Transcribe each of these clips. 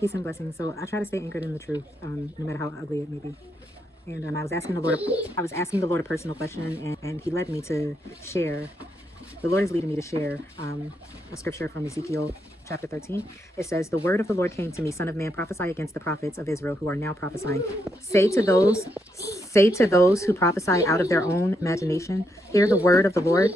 Peace and blessings. So I try to stay anchored in the truth, no matter how ugly it may be. And I was asking the Lord, a personal question, and He led me to share. The Lord is leading me to share a scripture from Ezekiel chapter 13. It says, "The word of the Lord came to me, Son of man, prophesy against the prophets of Israel who are now prophesying. Say to those who prophesy out of their own imagination, hear the word of the Lord.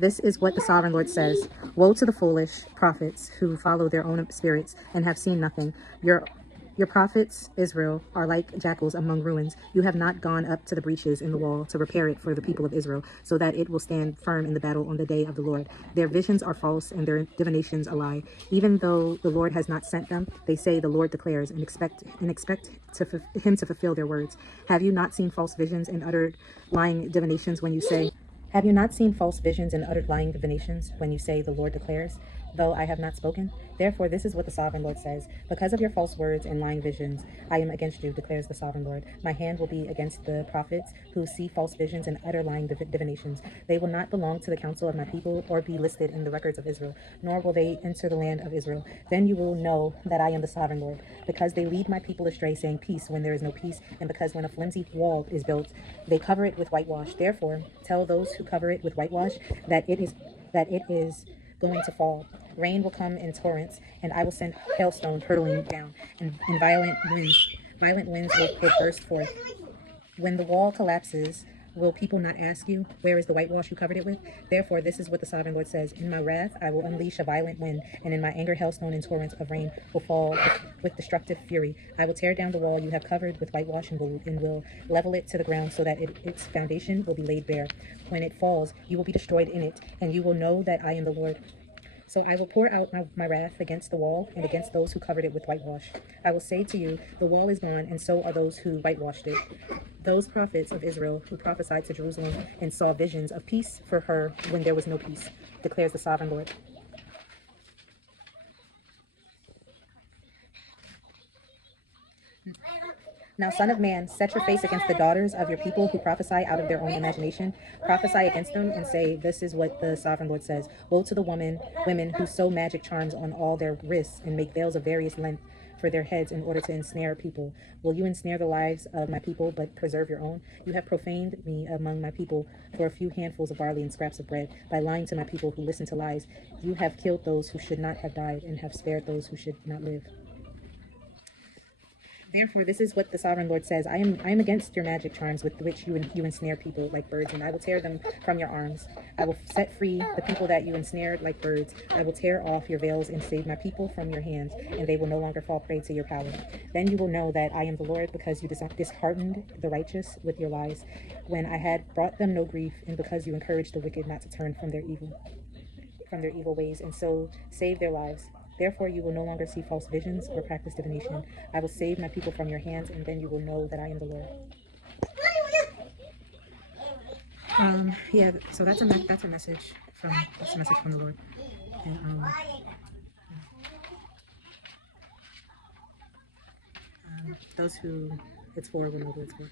This is what the sovereign Lord says. Woe to the foolish prophets who follow their own spirits and have seen nothing. Your prophets, Israel, are like jackals among ruins. You have not gone up to the breaches in the wall to repair it for the people of Israel, so that it will stand firm in the battle on the day of the Lord. Their visions are false and their divinations a lie. Even though the Lord has not sent them, they say the Lord declares and expect him to fulfill their words. Have you not seen false visions and uttered lying divinations when you say, have you not seen false visions and uttered lying divinations when you say, the Lord declares, though I have not spoken? Therefore, this is what the sovereign Lord says. Because of your false words and lying visions, I am against you, declares the sovereign Lord. My hand will be against the prophets who see false visions and utter lying divinations. They will not belong to the council of my people or be listed in the records of Israel, nor will they enter the land of Israel. Then you will know that I am the sovereign Lord, because they lead my people astray, saying peace when there is no peace, and because when a flimsy wall is built, they cover it with whitewash. Therefore, tell those who cover it with whitewash that it is going to fall. Rain will come in torrents, and I will send hailstones hurtling down, and violent winds will burst forth. When the wall collapses, will people not ask you, where is the whitewash you covered it with? Therefore, this is what the sovereign Lord says. In my wrath, I will unleash a violent wind, and in my anger, hailstone and torrents of rain will fall with destructive fury. I will tear down the wall you have covered with whitewash and will level it to the ground so that its foundation will be laid bare. When it falls, you will be destroyed in it, and you will know that I am the Lord. So I will pour out my wrath against the wall and against those who covered it with whitewash. I will say to you, the wall is gone, and so are those who whitewashed it. Those prophets of Israel who prophesied to Jerusalem and saw visions of peace for her when there was no peace, declares the sovereign Lord. Now, son of man, set your face against the daughters of your people who prophesy out of their own imagination. Prophesy against them and say, this is what the sovereign Lord says. Woe to the women who sew magic charms on all their wrists and make veils of various length for their heads in order to ensnare people. Will you ensnare the lives of my people but preserve your own? You have profaned me among my people for a few handfuls of barley and scraps of bread. By lying to my people who listen to lies, you have killed those who should not have died and have spared those who should not live. Therefore, this is what the sovereign Lord says. I am against your magic charms with which you ensnare people like birds, and I will tear them from your arms. I will set free the people that you ensnared like birds. I will tear off your veils and save my people from your hands, and they will no longer fall prey to your power. Then you will know that I am the Lord, because you disheartened the righteous with your lies, when I had brought them no grief, and because you encouraged the wicked not to turn from their evil ways, and so save their lives. Therefore, you will no longer see false visions or practice divination. I will save my people from your hands, and then you will know that I am the Lord. Yeah. So that's a message from the Lord. And those who it's for will know who it's for.